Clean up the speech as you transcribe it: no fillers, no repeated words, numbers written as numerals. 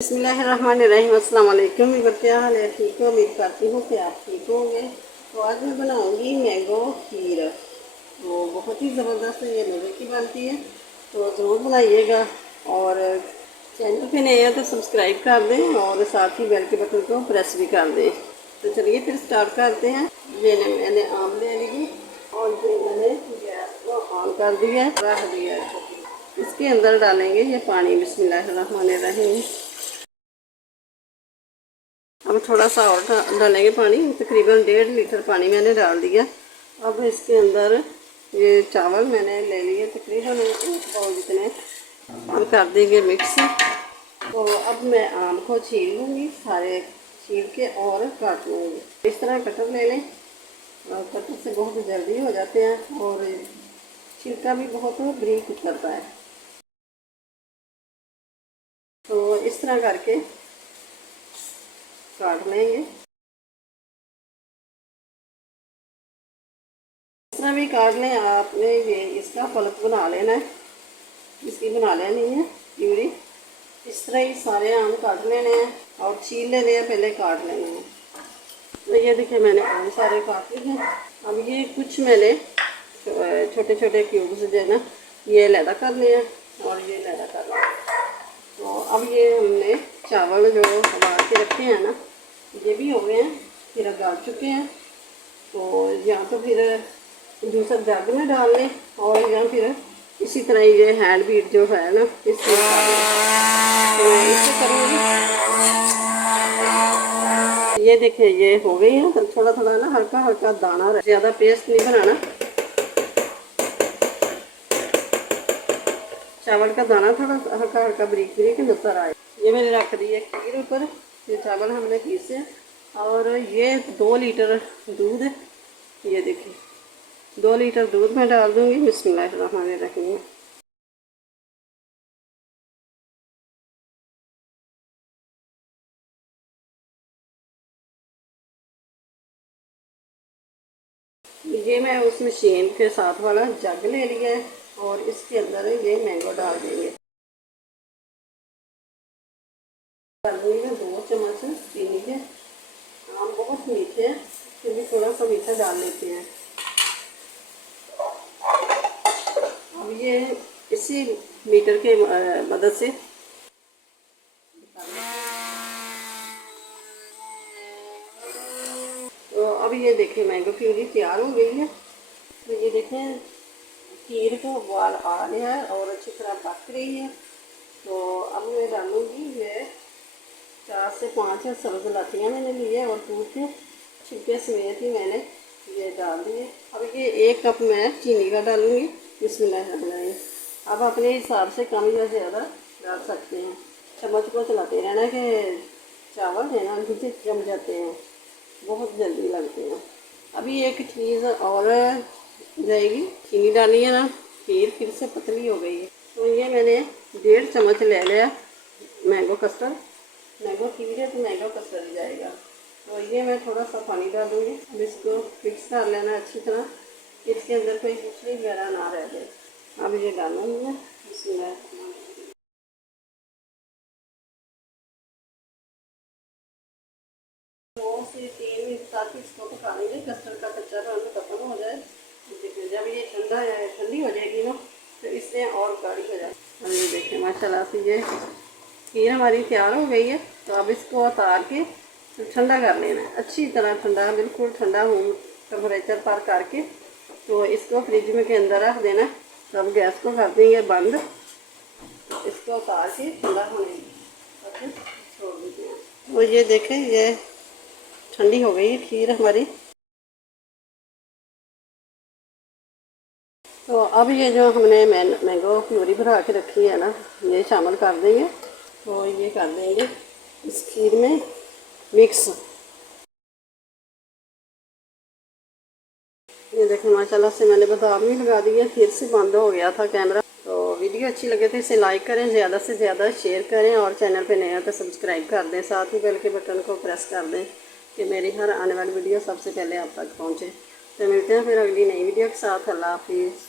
बिस्मिल्लाहिर्रहमानिर्रहीम। अस्सलाम वालेकुम। क्या हाल है? ठीक हो? उम्मीद करती हूँ कि आप ठीक होंगे। तो आज मैं बनाऊँगी मैंगो खीर। तो बहुत ही ज़बरदस्त ये मज़े की बनती है, तो ज़रूर बनाइएगा। और चैनल पे नए हैं तो सब्सक्राइब कर दें और साथ ही बेल के बटन को प्रेस भी कर दें। तो चलिए फिर स्टार्ट करते हैं। मैंने आम ले ली और ये मैंने गैस को ऑन कर दिया है, रख दिया है। इसके अंदर डालेंगे ये पानी। बिस्मिल्लाहिर्रहमानिर्रहीम। अब थोड़ा सा और डालेंगे पानी। तकरीबन 1.5 लीटर पानी मैंने डाल दिया। अब इसके अंदर ये चावल मैंने ले लिए, तकरीबन 1 बाउल जितने। अब कर देंगे मिक्स। तो अब मैं आम को छील लूँगी, सारे छील के और काट लूँगी। इस तरह कटर ले लें, और कटर से बहुत जल्दी हो जाते हैं और छिलका भी बहुत बारीक उतरता है। तो इस तरह करके काट लेंगे। इस तरह भी काट लें आपने। ये इसका पल्प बना लेना है, इसकी बना लेनी है प्यूरी। इस तरह ही सारे आम काट लेने हैं और छील लेने हैं, पहले काट लेने हैं। तो ये देखिए मैंने आम सारे काट लिए हैं। अब ये कुछ मैंने छोटे छोटे क्यूब्स जो है ना, ये लैदा करने हैं और ये लैदा करना है। तो अब ये हमने चावल जो उबाल के रखे हैं ना, ये भी हो गए हैं, फिर अब डाल चुके हैं। तो या तो फिर दूसरा जग में डाल लें और या फिर इसी तरह ये हैंड बीट जो है ना, इसमें तो इससे करूँगी। ये देखिए ये हो गई है। तो थोड़ा थोड़ा ना हल्का हल्का दाना रहे, ज़्यादा पेस्ट नहीं बनाना। चावल का दाना थोड़ा हल्का हल्का बारीक बारीक नजर आए। ये मैंने रख दी है खीर ऊपर। ये चावल हमने पीसे और ये 2 लीटर दूध। ये देखिए 2 लीटर दूध में डाल दूँगी। बिस्मिल्लाहिर्रहमानिर्रहीम। ये मैं उस मशीन के साथ वाला जग ले लिया है और इसके अंदर ये मैंगो डाल देंगे। डाल दूँगी मैं 2 चम्मच चीनी के। आम बहुत मीठे हैं, फिर भी थोड़ा सा मीठा डाल लेते हैं। अब ये इसी मीटर के मदद से तो अब ये देखें मैंगो प्यूरी तैयार हो गई है। तो ये देखें खीर का उबाल आ गया है और अच्छी तरह पक रही है। तो अब मैं डालूँगी ये 4 से 5 सब्ज़ लाठियाँ मैंने ली है और टूट के छिलके समेत ही मैंने ये डाल दिए। अब ये 1 कप मैं चीनी का डालूँगी। बिस्मिल्लाहिर्रहमानिर्रहीम। अब अपने हिसाब से कम या ज़्यादा डाल सकते हैं। चम्मच को चलाते रहना कि चावल है ना नीचे जम जाते हैं, बहुत जल्दी लगते हैं। अभी एक चीज़ और जाएगी, चीनी डाली है ना, खीर फिर से पतली हो गई है। तो ये मैंने 1.5 चम्मच ले लिया मैंगो कस्टर्ड। मैंगो खीर है तो मैंगो कस्टर्ड जाएगा। तो ये मैं थोड़ा सा पानी डाल दूँगी। अब इसको मिक्स कर लेना अच्छी तरह, इसके अंदर कोई गुठली वगैरह ना रह जाए। अब ये डालूँगी मैं। इसमें 2 से 3 मिनट तक इसको पका लेंगे, कस्टर्ड का कच्चा रंग खत्म हो जाए। देखिए जब ये ठंडी हो जाएगी ना, तो इससे और गाढ़ी हो जाए। और ये देखें माशाल्लाह से ये खीर हमारी तैयार हो गई है। तो अब इसको उतार के ठंडा कर लेना है, अच्छी तरह ठंडा, बिल्कुल ठंडा रूम टेम्परेचर पर करके। तो इसको फ्रिज में के अंदर रख देना। तो अब गैस को कर देंगे बंद। इसको उतार के ठंडा होने छोड़ देते हैं। तो ये देखें ये ठंडी हो गई है खीर हमारी। तो अब ये जो हमने मैंगो प्यूरी भरा के रखी है ना, ये शामिल कर देंगे। तो ये कर देंगे इस खीर में मिक्स। ये देखो माशाल्लाह से मैंने बादाम भी लगा दिए। फिर से बंद हो गया था कैमरा। तो वीडियो अच्छी लगे तो इसे लाइक करें, ज़्यादा से ज़्यादा शेयर करें और चैनल पे नए हो तो सब्सक्राइब कर दें। साथ ही बेल के बटन को प्रेस कर दें कि मेरी हर आने वाली वीडियो सबसे पहले आप तक पहुँचे। तो मिलते हैं फिर अगली नई वीडियो के साथ। अल्लाह हाफिज़।